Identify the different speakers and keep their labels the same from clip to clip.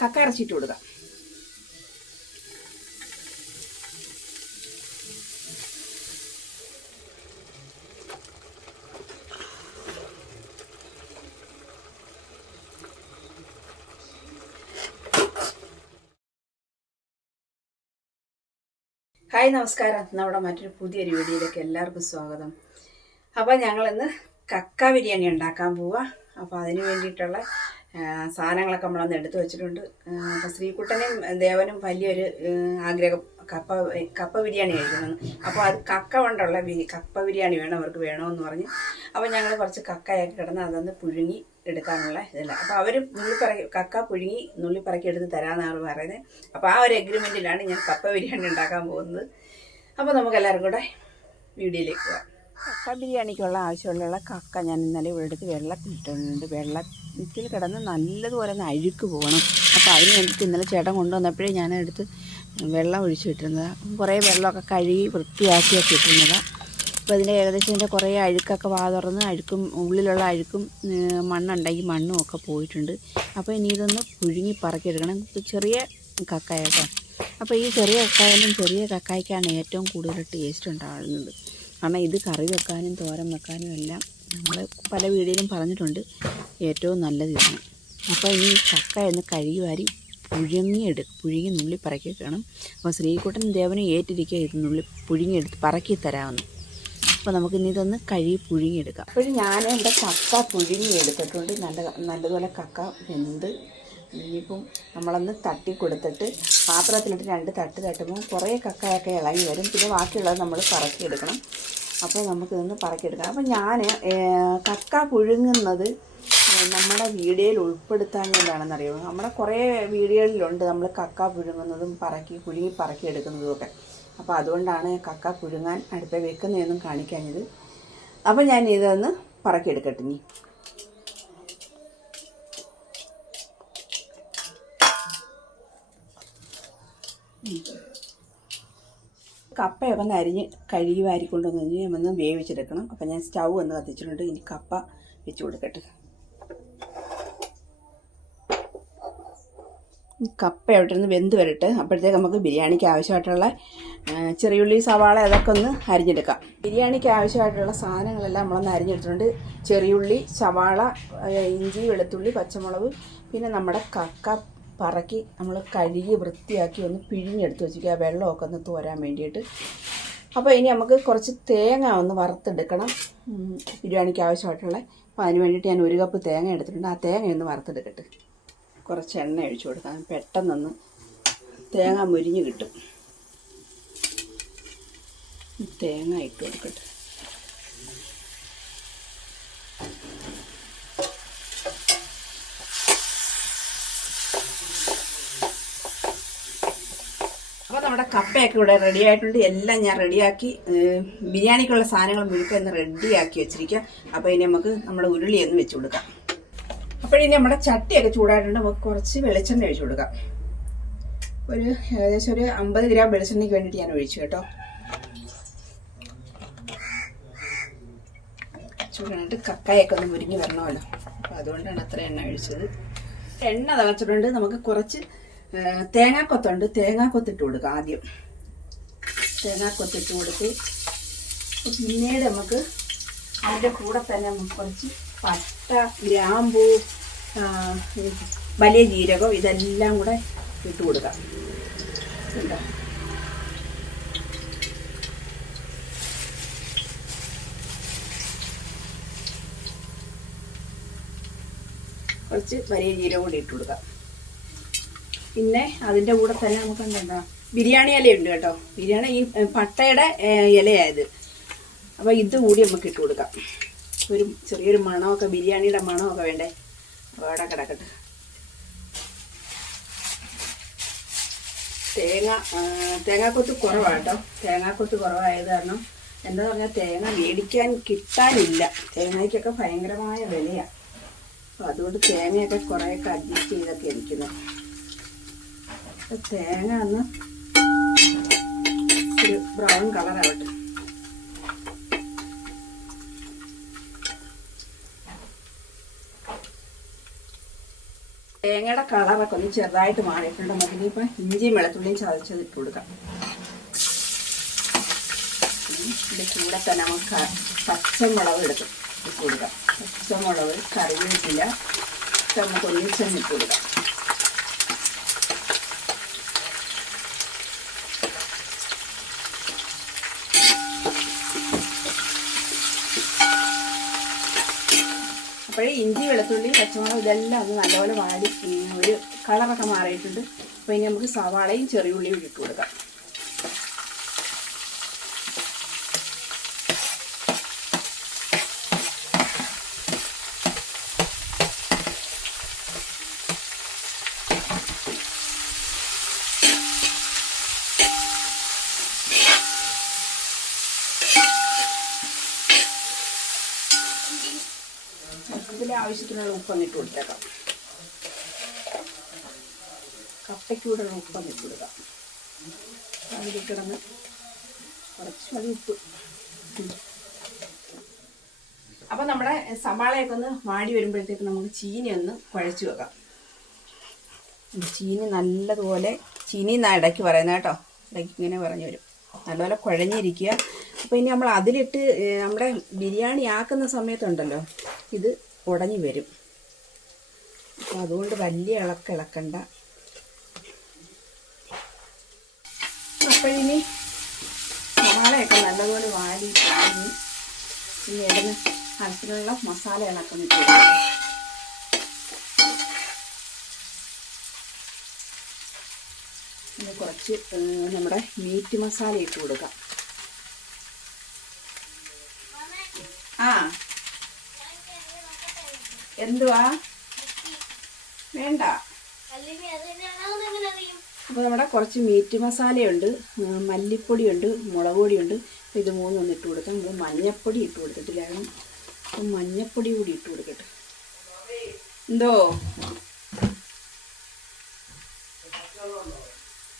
Speaker 1: കക്ക ഇറച്ചിട്ട് കൊടുക്കാം. ഹായ് നമസ്കാരം. നമ്മുടെ മറ്റൊരു പുതിയൊരു വീഡിയോയിലേക്ക് എല്ലാവർക്കും സ്വാഗതം. അപ്പോൾ ഞങ്ങളിന്ന് കക്ക ബിരിയാണി ഉണ്ടാക്കാൻ പോവുക അപ്പോൾ അതിന് വേണ്ടിയിട്ടുള്ള സാധനങ്ങളൊക്കെ നമ്മളൊന്ന് എടുത്തു വെച്ചിട്ടുണ്ട്. അപ്പം ശ്രീകുട്ടനും ദേവനും വലിയൊരു ആഗ്രഹം കപ്പ കപ്പ ബിരിയാണി കഴിക്കണമെന്ന് അപ്പോൾ അത് കക്ക കൊണ്ടുള്ള കപ്പ ബിരിയാണി വേണം അവർക്ക് വേണമെന്ന് പറഞ്ഞ് അപ്പോൾ ഞങ്ങൾ കുറച്ച് കക്കയൊക്കെ കിടന്ന് അതൊന്ന് പുഴുങ്ങി എടുക്കാനുള്ള ഇതല്ല. അപ്പോൾ അവർ നുള്ളിപ്പറക്കി കക്ക പുഴുങ്ങി നുള്ളിപ്പറക്കി എടുത്ത് തരാമെന്നാണ് അവർ പറയുന്നത് അപ്പോൾ ആ ഒരു എഗ്രിമെന്റിലാണ് ഞാൻ കപ്പ ബിരിയാണി ഉണ്ടാക്കാൻ പോകുന്നത്. അപ്പോൾ നമുക്ക് എല്ലാവർക്കും കൂടെ വീഡിയോയിലേക്ക് പോകാം. കക്ക ബിരിയാണിക്കുള്ള ആവശ്യമുള്ള കക്ക ഞാൻ ഇന്നലെ ഇവിടെ എടുത്ത് വെള്ളത്തിലിട്ടുണ്ട്. വെള്ളത്തിൽ കിടന്ന് നല്ലതുപോലെ ഒന്ന് അഴുക്ക് പോകണം. അപ്പോൾ അതിന് വേണ്ടിയിട്ട് ഇന്നലെ ചേട്ടൻ കൊണ്ടുവന്നപ്പോഴേ ഞാൻ എടുത്ത് വെള്ളം ഒഴിച്ചിട്ടിരുന്നത് കുറേ വെള്ളമൊക്കെ കഴുകി വൃത്തിയാക്കിയൊക്കെ ഇട്ടിരുന്നതാണ് അപ്പോൾ ഇതിന്റെ ഏകദേശം ഇതിന്റെ കുറേ അഴുക്കൊക്കെ വാ തുറന്ന് അഴുക്കും ഉള്ളിലുള്ള അഴുക്കും മണ്ണുണ്ടെങ്കിൽ മണ്ണും ഒക്കെ പോയിട്ടുണ്ട്. അപ്പോൾ ഇനി ഇതൊന്ന് പുഴുങ്ങി പറക്കിയെടുക്കണം. ചെറിയ ചെറിയ കക്കായട്ടോ അപ്പോൾ ഈ ചെറിയ കക്കായാലും ചെറിയ കക്കായ്ക്കാണ് ഏറ്റവും കൂടുതൽ ടേസ്റ്റ് ഉണ്ടാകുന്നത്. കാരണം ഇത് കറി വെക്കാനും തോരൻ വെക്കാനും എല്ലാം നമ്മൾ പല വീഡിയോയിലും പറഞ്ഞിട്ടുണ്ട്. ഏറ്റവും നല്ലത് അപ്പോൾ ഇനി ചക്ക എന്ന് കഴുകി വാരി പുഴുങ്ങിയെടു പുഴുങ്ങി നുള്ളി പറക്കി വെക്കണം. അപ്പോൾ ശ്രീകുട്ടൻ ദേവനും ഏറ്റിരിക്കുക ഇത് നുള്ളി പുഴുങ്ങിയെടുത്ത് പറക്കി തരാമെന്ന്. അപ്പോൾ നമുക്ക് ഇനി ഇതൊന്ന് കഴുകി പുഴുങ്ങിയെടുക്കാം. അപ്പോൾ ഞാൻ എന്റെ കക്ക പുഴുങ്ങിയെടുത്തിട്ടുണ്ട്. നല്ല നല്ലതുപോലെ കക്ക വെന്ത് ഇനിയിപ്പം നമ്മളൊന്ന് തട്ടി കൊടുത്തിട്ട് പാത്രത്തിലിട്ട് രണ്ട് തട്ട് തട്ടുമ്പോൾ കുറേ കക്കയൊക്കെ ഇളകി വരും. പിന്നെ ബാക്കിയുള്ളത് നമ്മൾ പറക്കിയെടുക്കണം അപ്പോൾ നമുക്കിതൊന്ന് പറക്കിയെടുക്കാം അപ്പോൾ ഞാൻ കക്ക പുഴുങ്ങുന്നത് നമ്മുടെ വീഡിയോയിൽ ഉൾപ്പെടുത്താൻ എന്താണെന്നറിയോ നമ്മുടെ കുറേ വീഡിയോകളിലുണ്ട് നമ്മൾ കക്ക പുഴുങ്ങുന്നതും പറക്കി പുഴുങ്ങി പറക്കിയെടുക്കുന്നതും ഒക്കെ. അപ്പോൾ അതുകൊണ്ടാണ് കക്ക പുഴുങ്ങാൻ അടുത്ത വെക്കുന്നതെന്നും കാണിക്കാഞ്ഞത് അപ്പോൾ ഞാൻ ഇതൊന്ന് പറക്കിയെടുക്കട്ടെ ഇനി. കപ്പയൊക്കെ ഒന്ന് അരിഞ്ഞ് കഴുകി കഴിഞ്ഞാൽ ഒന്ന് വേവിച്ചെടുക്കണം. അപ്പം ഞാൻ സ്റ്റൗ ഒന്ന് കത്തിച്ചിട്ടുണ്ട്. ഇനി കപ്പ വെച്ച് കൊടുക്കട്ടെ. കപ്പ അവിടെ നിന്ന് വെന്ത് വരട്ടെ. അപ്പോഴത്തേക്ക് നമുക്ക് ബിരിയാണിക്ക് ആവശ്യമായിട്ടുള്ള ചെറിയുള്ളി സവാള അതൊക്കെ ഒന്ന് അരിഞ്ഞെടുക്കാം. ബിരിയാണിക്ക് ആവശ്യമായിട്ടുള്ള സാധനങ്ങളെല്ലാം നമ്മളൊന്ന് അരിഞ്ഞെടുത്തിട്ടുണ്ട്. ചെറിയുള്ളി സവാള ഇഞ്ചി വെളുത്തുള്ളി പച്ചമുളക് പിന്നെ നമ്മുടെ കക്ക പറക്കി നമ്മൾ കഴുകി വൃത്തിയാക്കി ഒന്ന് പിഴിഞ്ഞെടുത്ത് വെച്ചിരിക്കുക. ആ വെള്ളമൊക്കെ ഒന്ന് തോരാൻ വേണ്ടിയിട്ട്. അപ്പോൾ ഇനി നമുക്ക് കുറച്ച് തേങ്ങ ഒന്ന് വറുത്തെടുക്കണം. ബിരിയാണിക്ക് ആവശ്യമായിട്ടുള്ള. അപ്പോൾ അതിന് വേണ്ടിയിട്ട് ഞാൻ ഒരു കപ്പ് തേങ്ങ എടുത്തിട്ടുണ്ട്. ആ തേങ്ങ ഒന്ന് വറുത്തെടുക്കട്ടെ. കുറച്ച് എണ്ണ ഒഴിച്ചു കൊടുക്കാം. പെട്ടെന്നൊന്ന് തേങ്ങ മുരിഞ്ഞ് കിട്ടും. തേങ്ങ ഇട്ട് കൊടുക്കട്ടെ. നമ്മുടെ കപ്പയൊക്കെ ഇവിടെ റെഡി ആയിട്ടുണ്ട്. എല്ലാം ഞാൻ റെഡിയാക്കി ബിരിയാണിക്കുള്ള സാധനങ്ങൾ മുഴുക്കം ഒന്ന് റെഡിയാക്കി വെച്ചിരിക്കാം. അപ്പോൾ ഇനി നമുക്ക് നമ്മുടെ ഉരുളി ഒന്ന് വെച്ച് കൊടുക്കാം. അപ്പോഴിനി നമ്മുടെ ചട്ടിയൊക്കെ ചൂടായിട്ടുണ്ട്. നമുക്ക് കുറച്ച് വെളിച്ചെണ്ണ ഒഴിച്ചു കൊടുക്കാം. ഒരു ഏകദേശം ഒരു അമ്പത് ഗ്രാം വെളിച്ചെണ്ണയ്ക്ക് വേണ്ടിയിട്ട് ഞാൻ ഒഴിച്ചു കേട്ടോ. ചൂടായിട്ട് കക്കായൊക്കെ ഒന്ന് മുരിഞ്ഞ് വരണമല്ലോ. അപ്പോൾ അതുകൊണ്ടാണ് അത്ര എണ്ണ ഒഴിച്ചത്. എണ്ണ തിളച്ചിട്ടുണ്ട്. നമുക്ക് കുറച്ച് തേങ്ങാക്കൊത്തുണ്ട്. തേങ്ങാക്കൊത്തിട്ട് കൊടുക്കുക ആദ്യം. തേങ്ങാക്കൊത്തിട്ട് കൊടുത്ത് പിന്നീട് നമുക്ക് അതിന്റെ കൂടെ തന്നെ നമുക്ക് കുറച്ച് പട്ട ഗ്രാമ്പൂ വലിയ ജീരകം ഇതെല്ലാം കൂടെ ഇട്ട് കൊടുക്കാം. കുറച്ച് വലിയ ജീരകം കൂടി ഇട്ട് കൊടുക്കാം. പിന്നെ അതിന്റെ കൂടെ തന്നെ നമുക്ക് എന്താ ബിരിയാണി ഇലയുണ്ട് കേട്ടോ. ബിരിയാണി ഈ പട്ടയുടെ ഇലയായത്. അപ്പോൾ ഇത് കൂടി നമുക്ക് ഇട്ട് കൊടുക്കാം. ഒരു ചെറിയൊരു മണമൊക്കെ ബിരിയാണിയുടെ മണമൊക്കെ വേണ്ടേ? അപ്പോൾ അവിടെ കിടക്കട്ടെ. തേങ്ങ തേങ്ങാക്കൊത്ത് കുറവാണ് കേട്ടോ. തേങ്ങാക്കൊത്ത് കുറവായത് കാരണം എന്താ പറഞ്ഞാൽ തേങ്ങ മേടിക്കാൻ കിട്ടാനില്ല. തേങ്ങയ്ക്കൊക്കെ ഭയങ്കരമായ വിലയാണ് അപ്പോൾ അതുകൊണ്ട് തേങ്ങയൊക്കെ കുറേയൊക്കെ അഡ്ജസ്റ്റ് ചെയ്തൊക്കെ ഇരിക്കുന്നത് അപ്പോൾ തേങ്ങ ഒന്ന് ഒരു ബ്രൗൺ കളറാവട്ടെ തേങ്ങയുടെ കളറൊക്കെ ഒന്ന് ചെറുതായിട്ട് മാറിയിട്ടുണ്ട്. നമുക്കിനിപ്പോൾ ഇഞ്ചിയും വെളുത്തുള്ളിയും ചതച്ചത് ഇട്ട് കൊടുക്കാം. ഇതിന്റെ കൂടെ തന്നെ നമുക്ക് പച്ചമുളക് എടുക്കും ഇട്ട് കൊടുക്കാം. പച്ചമുളക് കറിവേപ്പില നമുക്ക് ഒന്നിച്ചെന്ന് ഇട്ട് കൊടുക്കാം അപ്പോഴേ ഇഞ്ചി വെളുത്തുള്ളി പച്ചമുളക് ഇതെല്ലാം ഒന്ന് നല്ലപോലെ വാടി ഒരു കളറൊക്കെ മാറിയിട്ടുണ്ട്. അപ്പോൾ ഇനി നമുക്ക് സവാളയും ചെറിയുള്ളിയും ഇട്ട് കൊടുക്കാം. ആവശ്യത്തിനുള്ള ഉപ്പ് ഇട്ട് കൊടുത്തേക്കാം. കപ്പയ്ക്കൂടെ ഉപ്പ് ഇട്ട് കൊടുക്കാം. അതിൽ കിടന്ന് കുറച്ച് മതി ഉപ്പ്. അപ്പം നമ്മുടെ സവാളയൊക്കെ ഒന്ന് വാടി വരുമ്പോഴത്തേക്ക് നമുക്ക് ചീനി ഒന്ന് കുഴച്ച് വെക്കാം. ചീനി നല്ലതുപോലെ ചീനി എന്നാ ഇടയ്ക്ക് പറയുന്നത് കേട്ടോ. ഇടയ്ക്ക് ഇങ്ങനെ പറഞ്ഞു വരും. നല്ലപോലെ കുഴഞ്ഞിരിക്കുക. അപ്പോൾ ഇനി നമ്മൾ അതിലിട്ട് നമ്മുടെ ബിരിയാണി ആക്കുന്ന സമയത്തുണ്ടല്ലോ ഇത് ഉടഞ്ഞു വരും. അപ്പം അതുകൊണ്ട് വലിയ ഇളക്ക് ഇളക്കണ്ട. അപ്പോഴിനി സവാളയൊക്കെ നല്ലപോലെ വാടി കഴിഞ്ഞ് ഇനി ഇടുന്ന ആവശ്യത്തിനുള്ള മസാല ഇളക്കം ഇനി കുറച്ച് നമ്മുടെ മീറ്റ് മസാല ഇട്ട് കൊടുക്കാം ആ എന്തുവാ? വേണ്ട.
Speaker 2: അപ്പൊ
Speaker 1: അപ്പോൾ നമ്മുടെ കുറച്ച് മീറ്റ് മസാലയുണ്ട് മല്ലിപ്പൊടിയുണ്ട് മുളക് പൊടിയുണ്ട് അപ്പോൾ ഇത് മൂന്നൊന്ന് ഇട്ട് കൊടുക്കാം. നമ്മൾ മഞ്ഞപ്പൊടി ഇട്ട് കൊടുത്തിട്ടില്ലായിരുന്നു അപ്പം മഞ്ഞപ്പൊടി കൂടി ഇട്ട് കൊടുക്കട്ടെ. എന്തോ?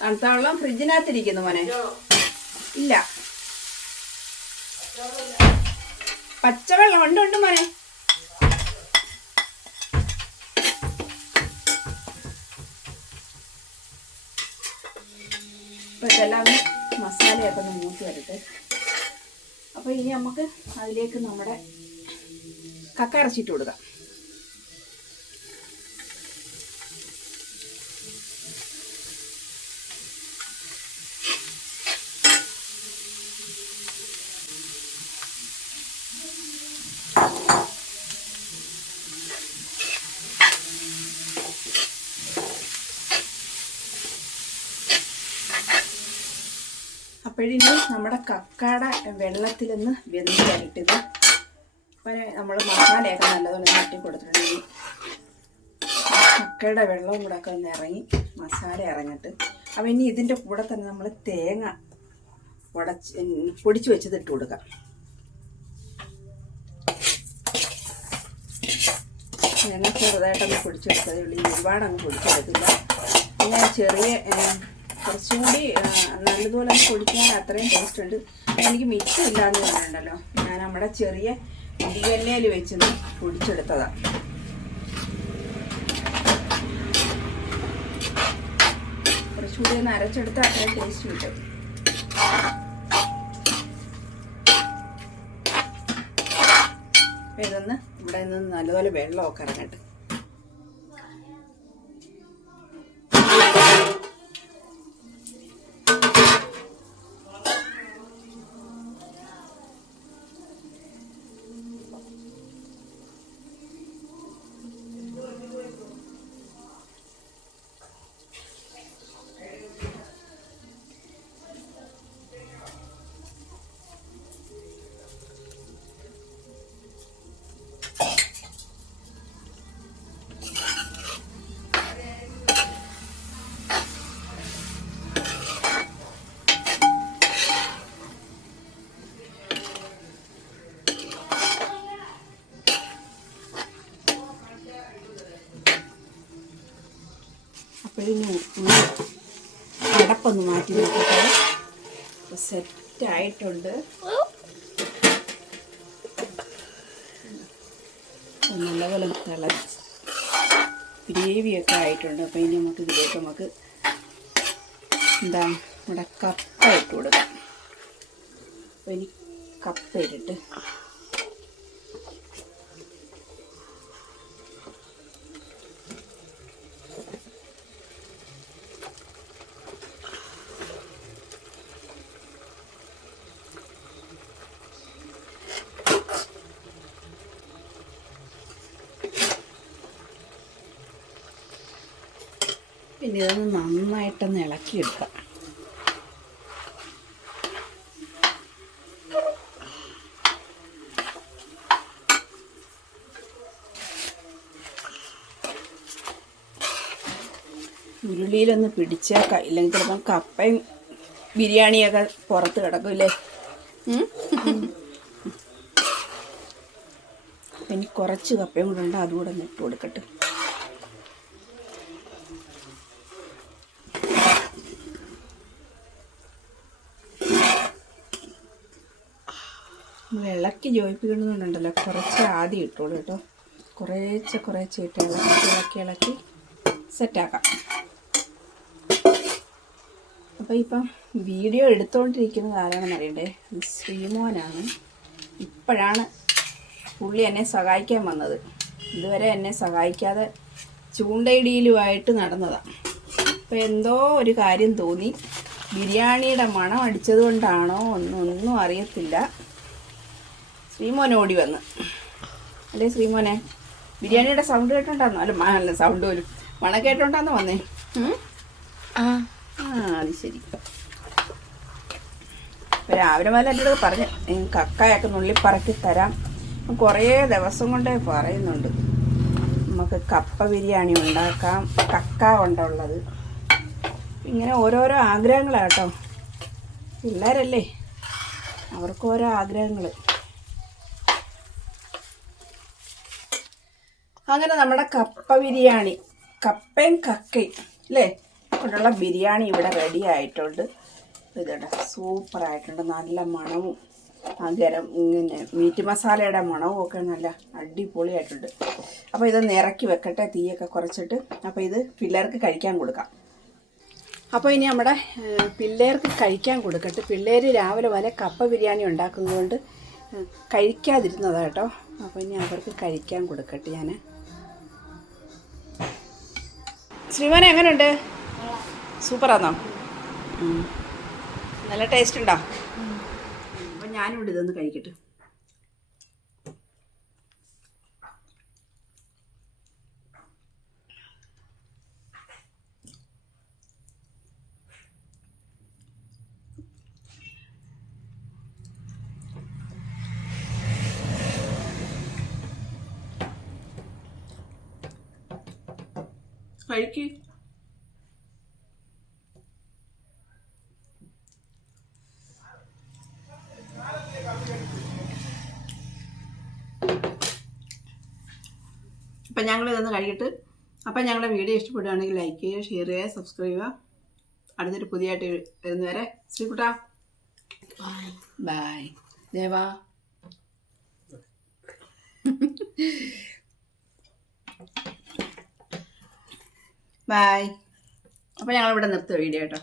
Speaker 1: തണുത്ത വെള്ളം ഫ്രിഡ്ജിനകത്തിരിക്കുന്നു മോനെ. ഇല്ല. പച്ചവെള്ളം ഉണ്ട് ഉണ്ട് മോനെ. ഇതെല്ലാം മസാലയൊക്കെ ഒന്ന് വരട്ടെ. അപ്പോൾ ഇനി നമുക്ക് അതിലേക്ക് നമ്മുടെ കക്ക ഇറച്ചിട്ട് കൊടുക്കാം. അപ്പോഴിനി നമ്മുടെ കക്കാട വെള്ളത്തിൽ നിന്ന് വെന്ത് വരട്ടിത് നമ്മൾ മസാലയൊക്കെ നല്ലതുപോലെ മാറ്റി കൊടുത്തിട്ടുണ്ടെങ്കിൽ കക്കയുടെ വെള്ളവും കൂടെ ഒക്കെ ഒന്ന് ഇറങ്ങി മസാല ഇറങ്ങിട്ട് അപ്പം ഇനി ഇതിന്റെ കൂടെ തന്നെ നമ്മൾ തേങ്ങ ഉടച്ച് പൊടിച്ച് വെച്ചത് ഇട്ട് കൊടുക്കാം. തേങ്ങ ചെറുതായിട്ടൊന്ന് പൊടിച്ചെടുത്തതേ ഉള്ളൂ. ഒരുപാടങ്ങ് പൊടിച്ചെടുക്കില്ല പിന്നെ ചെറിയ കുറച്ചും കൂടി നല്ലതുപോലെ പൊടിക്കാൻ അത്രയും ടേസ്റ്റ് ഉണ്ട്. എനിക്ക് മിക്സ് ഇല്ലാന്ന് പറയണ്ടല്ലോ ഞാൻ നമ്മുടെ ചെറിയ ഇടികല്ലേൽ വെച്ച് പൊടിച്ചെടുത്തതാണ് കുറച്ചുകൂടി ഒന്ന് അരച്ചെടുത്താൽ അത്രയും ടേസ്റ്റ് കിട്ടും. ഇതൊന്ന് ഇവിടെ നിന്ന് നല്ലപോലെ വെള്ളമൊക്കെ ഇറങ്ങട്ടെ. അപ്പോഴിനി അടപ്പൊന്ന് മാറ്റി നോക്കട്ടെ. സെറ്റായിട്ടുണ്ട്. നല്ലപോലെ തിളച്ച് ഗ്രേവിയൊക്കെ ആയിട്ടുണ്ട്. അപ്പോൾ ഇനി നമുക്ക് ഇതിലേക്ക് നമുക്ക് എന്താ നമ്മുടെ കപ്പ ഇട്ട് കൊടുക്കാം. അപ്പോൾ ഇനി കപ്പ ഇട്ടിട്ട് പിന്നെ ഇതൊന്ന് നന്നായിട്ടൊന്ന് ഇളക്കിയെടുക്കാം ഉരുളിയിലൊന്ന് പിടിച്ചേക്കാം ഇല്ലെങ്കിൽ ചിലപ്പം കപ്പയും ബിരിയാണിയൊക്കെ പുറത്ത് കിടക്കൂലേ പിന്നെ കുറച്ച് കപ്പയും കൂടെ ഉണ്ട് അതുകൂടെ ഒന്ന് ഇട്ട് കൊടുക്കട്ടെ നമ്മൾ ഇളക്കി ജോയിപ്പിക്കണമെന്നുണ്ടല്ലോ. കുറച്ച് ആദ്യം ഇട്ടോളൂ കേട്ടോ. കുറേശ്ശെ കുറേശ്ശെ ഇട്ട് ഇളക്കി ഇളക്കി ഇളക്കി സെറ്റാക്കാം അപ്പോൾ ഇപ്പം വീഡിയോ എടുത്തുകൊണ്ടിരിക്കുന്നത് ആരാണെന്ന് അറിയണ്ടേ? ശ്രീമോനാണ്. ഇപ്പോഴാണ് പുള്ളി എന്നെ സഹായിക്കാൻ വന്നത്. ഇതുവരെ എന്നെ സഹായിക്കാതെ ചൂണ്ടയിടിയിലുമായിട്ട് നടന്നതാണ് അപ്പോൾ എന്തോ ഒരു കാര്യം തോന്നി. ബിരിയാണിയുടെ മണം അടിച്ചത് കൊണ്ടാണോ ഒന്നും ഒന്നും അറിയത്തില്ല. ശ്രീമോൻ ഓടി വന്ന്. അല്ലേ ശ്രീമോനെ? ബിരിയാണിയുടെ സൗണ്ട് കേട്ടോണ്ടാന്നോ അല്ല അല്ല സൗണ്ട് പോലും മണം കേട്ടോണ്ടാന്ന് വന്നേ
Speaker 2: ആ.
Speaker 1: അത് ശരി. രാവിലെ മുതൽ എന്റെ അടുത്ത് പറഞ്ഞു "ഈ കക്കായൊക്കെ നുള്ളിപ്പറക്കി തരാം. കുറേ ദിവസം കൊണ്ടേ പറയുന്നുണ്ട്. നമുക്ക് കപ്പ ബിരിയാണി ഉണ്ടാക്കാം. കക്ക കൊണ്ടുള്ളത് ഇങ്ങനെ ഓരോരോ ആഗ്രഹങ്ങളാട്ടോ പിള്ളേരല്ലേ? അവർക്ക് ഓരോ ആഗ്രഹങ്ങൾ അങ്ങനെ നമ്മുടെ കപ്പ ബിരിയാണി കപ്പയും കക്കയും അല്ലേ കൊണ്ടുള്ള ബിരിയാണി ഇവിടെ റെഡി ആയിട്ടുണ്ട്. ഇതുണ്ട് സൂപ്പർ ആയിട്ടുണ്ട്. നല്ല മണവും ആ ഗരം ഇങ്ങനെ മീറ്റ് മസാലയുടെ മണവും ഒക്കെ നല്ല അടിപൊളിയായിട്ടുണ്ട്. അപ്പോൾ ഇത് നിറക്കി വെക്കട്ടെ തീയൊക്കെ കുറച്ചിട്ട്. അപ്പോൾ ഇത് പിള്ളേർക്ക് കഴിക്കാൻ കൊടുക്കാം. അപ്പോൾ ഇനി നമ്മുടെ പിള്ളേർക്ക് കഴിക്കാൻ കൊടുക്കട്ടെ. പിള്ളേർ രാവിലെ വരെ കപ്പ ബിരിയാണി ഉണ്ടാക്കുന്നതുകൊണ്ട് കഴിക്കാതിരുന്നതാട്ടോ കഴിക്കാതിരുന്നതാ അപ്പോൾ ഇനി അവർക്ക് കഴിക്കാൻ കൊടുക്കട്ടെ ഞാൻ ശ്രീമാനെ എങ്ങനെയുണ്ട് സൂപ്പറാന്നോ? ഉം. നല്ല ടേസ്റ്റ് ഉണ്ടോ? അപ്പം ഞാനിവിടെ ഇതൊന്ന് കഴിക്കട്ടെ. കഴിക്ക് അപ്പം ഞങ്ങൾ ഇതൊന്ന് കഴിയിട്ട് അപ്പം ഞങ്ങളുടെ വീഡിയോ ഇഷ്ടപ്പെടുകയാണെങ്കിൽ ലൈക്ക് ചെയ്യുക ഷെയർ ചെയ്യുക സബ്സ്ക്രൈബ് ചെയ്യുക. അടുത്തൊരു പുതിയതായിട്ട് വരുന്നവരെ ശ്രീകുട്ട. Bye Deva. ബൈ ഞങ്ങൾ ഇവിടെ നിർത്തുക വീഡിയോ കേട്ടോ.